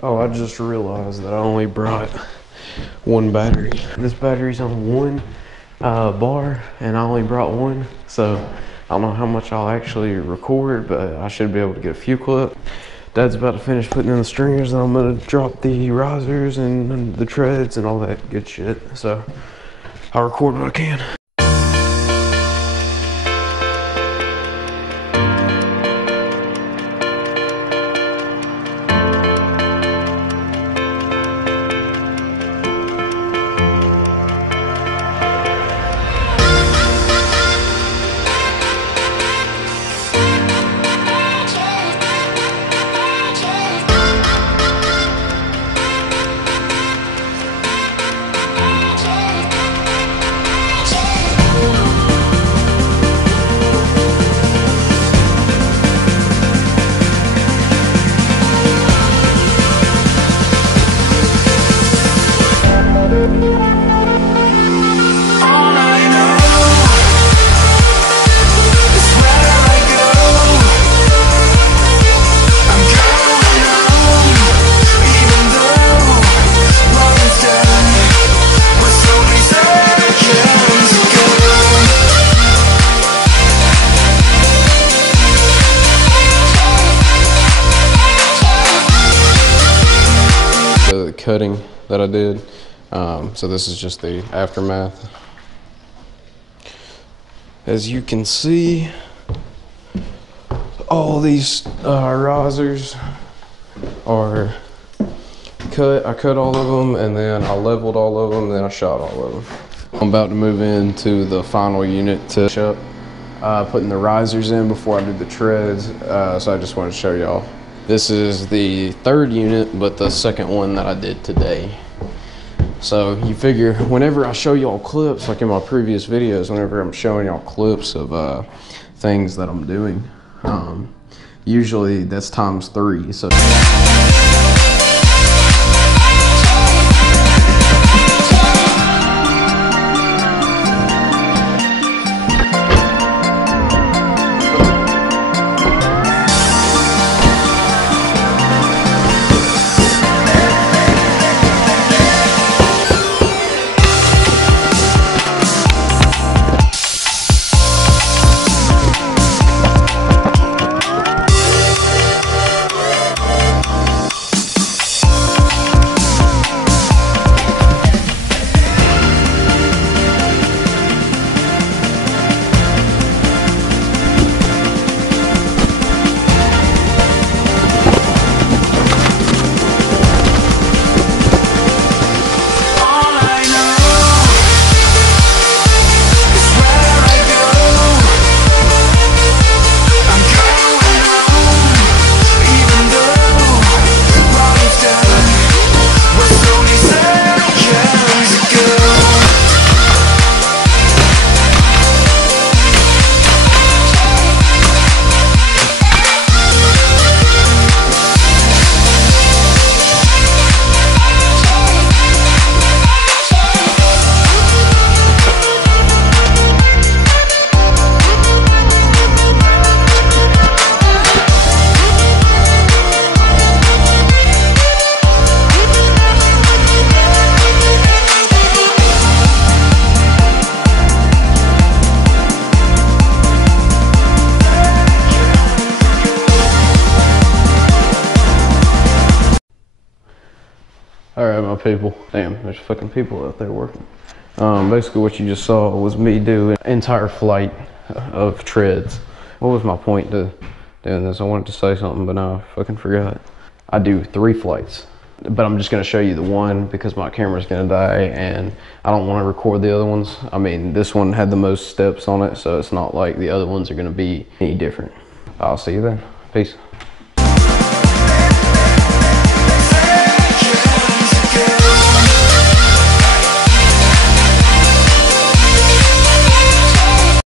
Oh, I just realized that I only brought one battery. This battery's on one bar, and I only brought one, so I don't know how much I'll actually record, but I should be able to get a few clips. Dad's about to finish putting in the stringers, and I'm gonna drop the risers and the treads and all that good shit. So I'll record what I can. Cutting that I did. So this is just the aftermath. As you can see, all these risers are cut. I cut all of them, and then I leveled all of them, and then I shot all of them. I'm about to move into the final unit to shut, putting the risers in before I do the treads. So I just wanted to show y'all. This is the third unit, but the second one that I did today. So you figure whenever I show y'all clips, like in my previous videos, whenever I'm showing y'all clips of things that I'm doing, usually that's times 3. So. All right, my people. Damn, there's fucking people out there working. Basically what you just saw was me do an entire flight of treads. What was my point to doing this? I wanted to say something, but now I fucking forgot. I do 3 flights, but I'm just gonna show you the one because my camera's gonna die and I don't wanna record the other ones. I mean, this one had the most steps on it, so it's not like the other ones are gonna be any different. I'll see you then. Peace.